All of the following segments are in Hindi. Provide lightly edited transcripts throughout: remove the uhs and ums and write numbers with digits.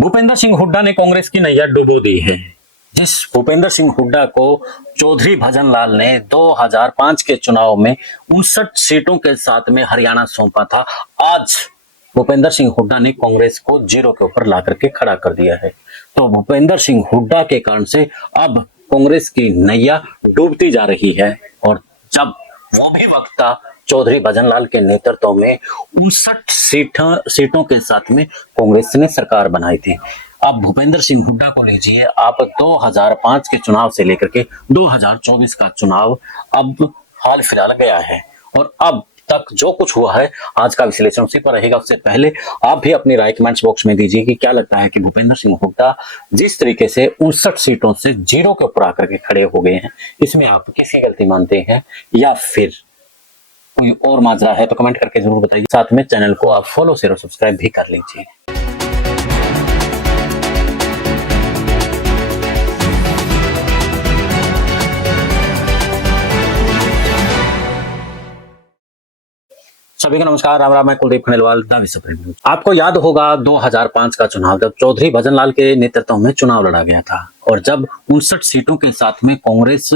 भूपेंद्र सिंह हुड्डा ने कांग्रेस की नैया डुबो दी है। जिस भूपेंद्र सिंह हुड्डा को चौधरी भजनलाल ने 2005 के चुनाव में 59 सीटों के साथ में हरियाणा सौंपा था, आज भूपेंद्र सिंह हुड्डा ने कांग्रेस को जीरो के ऊपर ला करके खड़ा कर दिया है। तो भूपेंद्र सिंह हुड्डा के कारण से अब कांग्रेस की नैया डूबती जा रही है। और जब वो भी वक्त था चौधरी भजनलाल के नेतृत्व में 59 सीटों के साथ में कांग्रेस ने सरकार बनाई थी। अब भूपेंद्र सिंह हुड्डा को लीजिए, आप 2005 के चुनाव से लेकर के 2024 का चुनाव अब हाल फिलहाल गया है और अब तक जो कुछ हुआ है आज का विश्लेषण उसी पर रहेगा। उससे पहले आप भी अपनी राय कमेंट्स बॉक्स में दीजिए कि क्या लगता है कि भूपेंद्र सिंह हुड्डा जिस तरीके से 59 सीटों से जीरो के ऊपर आकर के खड़े हो गए हैं, इसमें आप किसकी गलती मानते हैं या फिर कोई और माजरा है तो कमेंट करके जरूर बताइए। साथ में चैनल को आप फॉलो शेयर और सब्सक्राइब भी कर लीजिए। सभी को नमस्कार, राम राम। मैं Kuldeep Khandelwal, the supreme news. आपको याद होगा 2005 का चुनाव, जब चौधरी भजनलाल के नेतृत्व में चुनाव लड़ा गया था और जब 59 सीटों के साथ में कांग्रेस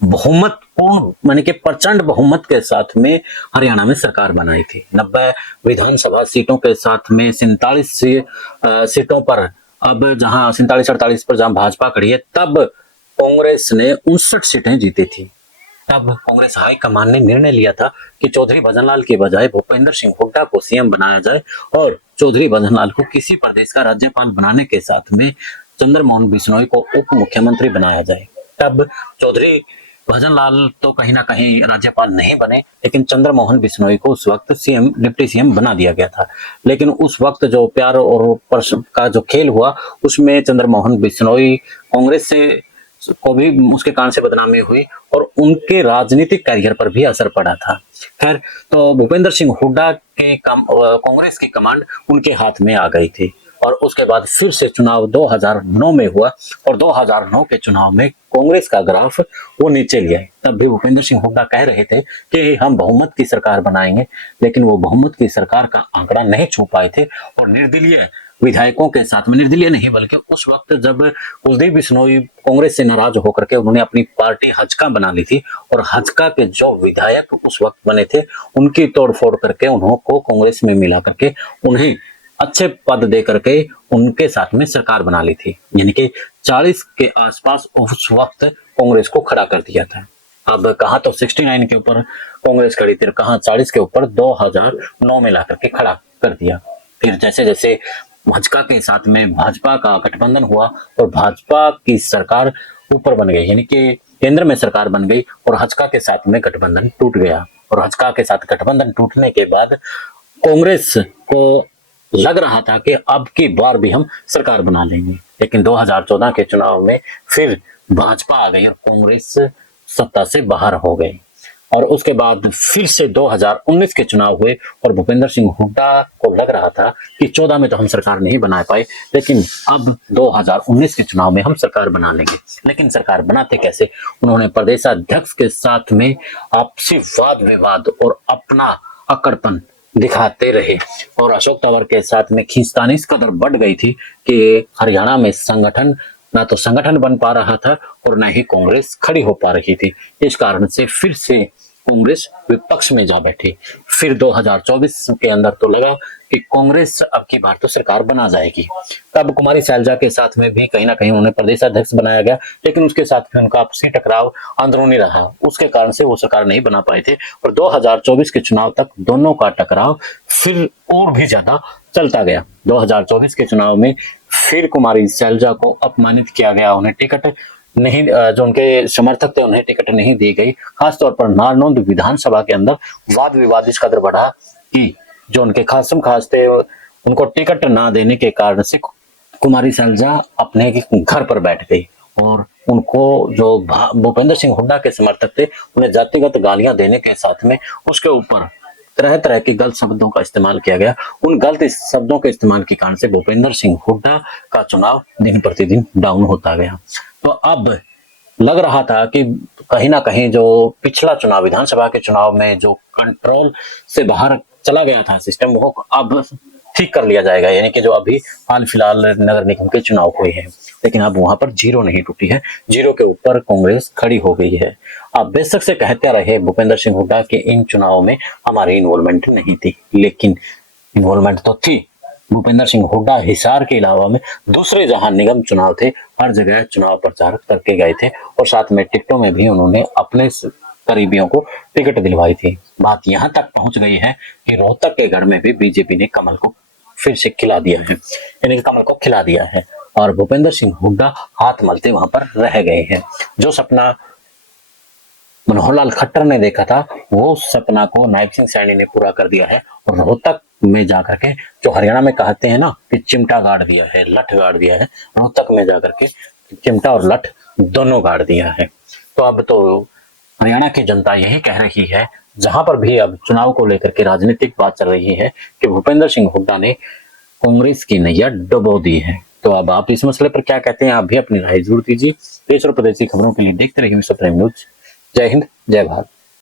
बहुमत पूर्ण माने कि प्रचंड बहुमत के साथ में हरियाणा में सरकार बनाई थी। 90 विधानसभा सीटों के साथ में 47 सीटों पर, अब जहां 47-48 पर जहां भाजपा खड़ी है, तब कांग्रेस ने 59 सीटें जीती थी। तब कांग्रेस हाईकमान ने निर्णय लिया था कि चौधरी भजनलाल के बजाय भूपेंद्र सिंह हुड्डा को सीएम बनाया जाए और चौधरी भजनलाल को किसी प्रदेश का राज्यपाल बनाने के साथ में चंद्रमोहन बिश्नोई को उप मुख्यमंत्री बनाया जाए। तब चौधरी भजनलाल तो कहीं ना कहीं राज्यपाल नहीं बने, लेकिन चंद्रमोहन बिश्नोई को उस वक्त सीएम, डिप्टी सीएम बना दिया गया था। लेकिन उस वक्त जो प्यार और का जो खेल हुआ, उसमें चंद्रमोहन बिश्नोई कांग्रेस से को भी उसके कारण से बदनामी हुई और उनके राजनीतिक करियर पर भी असर पड़ा था। खैर, तो भूपेंद्र सिंह हुड्डा के कांग्रेस की कमांड उनके हाथ में आ गई थी और उसके बाद फिर से चुनाव 2009 में हुआ और 2009 के चुनाव में कांग्रेस का ग्राफ वो नीचे लिया है। तब भी भूपेंद्र सिंह हुड्डा कह रहे थे कि हम बहुमत की सरकार बनाएंगे, लेकिन वो बहुमत की सरकार का आंकड़ा नहीं छू पाए थे और निर्दलीय विधायकों के साथ में, निर्दलीय नहीं बल्कि उस वक्त जब कुलदीप बिश्नोई कांग्रेस से नाराज होकर के उन्होंने अपनी पार्टी हजका बना ली थी और हजका के जो विधायक उस वक्त बने थे उनकी तोड़फोड़ करके उनको कांग्रेस में मिला करके उन्हें अच्छे पद दे करके उनके साथ में सरकार बना ली थी। यानी कि 40 के आसपास उस वक्त कांग्रेस को खड़ा कर दिया था। अब कहा तो 69 के ऊपर कांग्रेस खड़ी थी, कहा 40 के ऊपर 2009 में ला करके खड़ा कर दिया। फिर जैसे जैसे भाजपा के साथ में भाजपा का गठबंधन हुआ और भाजपा की सरकार ऊपर बन गई, यानी कि केंद्र में सरकार बन गई और हजका के साथ में गठबंधन टूट गया। और हजका के साथ गठबंधन टूटने के बाद कांग्रेस को लग रहा था कि अब की बार भी हम सरकार बना लेंगे, लेकिन 2014 के चुनाव में फिर भाजपा आ गई और कांग्रेस सत्ता से बाहर हो गई। और उसके बाद फिर से 2019 के चुनाव हुए और भूपेंद्र सिंह हुड्डा को लग रहा था कि 14 में तो हम सरकार नहीं बना पाए, लेकिन अब 2019 के चुनाव में हम सरकार बना लेंगे। लेकिन सरकार बनाते कैसे? उन्होंने प्रदेशाध्यक्ष के साथ में आपसी वाद विवाद और अपना अकड़पन दिखाते रहे और अशोक तंवर के साथ में खींचतानी इस कदर बढ़ गई थी कि हरियाणा में संगठन ना तो संगठन बन पा रहा था और ना ही कांग्रेस खड़ी हो पा रही थी। इस कारण से फिर से कांग्रेस विपक्ष में जा बैठी। फिर 2024 के अंदर तो लगा कि कांग्रेस अब की बार तो सरकार बना जाएगी। तब कुमारी सैलजा के साथ में भी कहीं ना कहीं उन्हें प्रदेशाध्यक्ष बनाया गया, लेकिन उसके साथ भी उनका आपसी टकराव अंदरूनी रहा, उसके कारण से वो सरकार नहीं बना पाए थे और 2024 के चुनाव तक दोनों का टकराव फिर और भी ज्यादा चलता गया। 2024 के चुनाव में फिर कुमारी सैलजा को अपमानित किया गया, उन्हें टिकट नहीं, जो उनके समर्थक थे उन्हें टिकट नहीं दी गई। खासतौर पर नारनौंद विधानसभा के अंदर वाद विवाद इस कदर बढ़ा कि जो उनके खासम खास थे उनको टिकट ना देने के कारण से कुमारी सैलजा अपने घर पर बैठ गई और उनको जो भूपेंद्र सिंह हुड्डा के समर्थक थे उन्हें जातिगत गालियां देने के साथ में उसके ऊपर तरह तरह के गलत शब्दों का इस्तेमाल किया गया। उन गलत शब्दों के इस्तेमाल के कारण से भूपेंद्र सिंह हुड्डा का चुनाव दिन प्रतिदिन डाउन होता गया। तो अब लग रहा था कि कहीं ना कहीं जो पिछला चुनाव, विधानसभा के चुनाव में जो कंट्रोल से बाहर चला गया था सिस्टम, वो अब ठीक कर लिया जाएगा, यानी कि जो अभी हाल फिलहाल नगर निगम के चुनाव हुए हैं, लेकिन अब वहां पर जीरो नहीं टूटी है, जीरो के ऊपर कांग्रेस खड़ी हो गई है। अब बेशक से कहते रहे भूपेंद्र सिंह हुड्डा के इन चुनावों में हमारी इन्वॉल्वमेंट नहीं थी, लेकिन इन्वॉल्वमेंट तो थी। भूपेंद्र सिंह हुड्डा हिसार के अलावा में दूसरे जहां निगम चुनाव थे, हर जगह चुनाव प्रचार करके गए थे और साथ में टिकटों में भी उन्होंने अपने करीबियों को टिकट दिलवाई थी। बात यहां तक पहुंच गई है कि रोहतक के गढ़ में भी बीजेपी ने कमल को फिर से खिला दिया है, यानी कि कमल को खिला दिया है और भूपेंद्र सिंह हुड्डा हाथ मलते वहां पर रह गए हैं। जो सपना मनोहर लाल खट्टर ने देखा था, वो सपना को नायब सिंह सैनी ने पूरा कर दिया है और रोहतक में जाकर के, जो हरियाणा में कहते हैं ना कि चिमटा गाड़ दिया है, लठ गाड़ दिया है, रोहतक में जाकर के चिमटा और लठ दोनों गाड़ दिया है। तो अब तो हरियाणा की जनता यही कह रही है, जहां पर भी अब चुनाव को लेकर के राजनीतिक बात चल रही है, कि भूपेंद्र सिंह हुड्डा ने कांग्रेस की नैया डुबो दी है। तो अब आप इस मसले पर क्या कहते हैं, आप भी अपनी राय जरूर दीजिए। देश और प्रदेश की खबरों के लिए देखते रहिए विश्व प्राइम न्यूज। जय हिंद, जय भारत।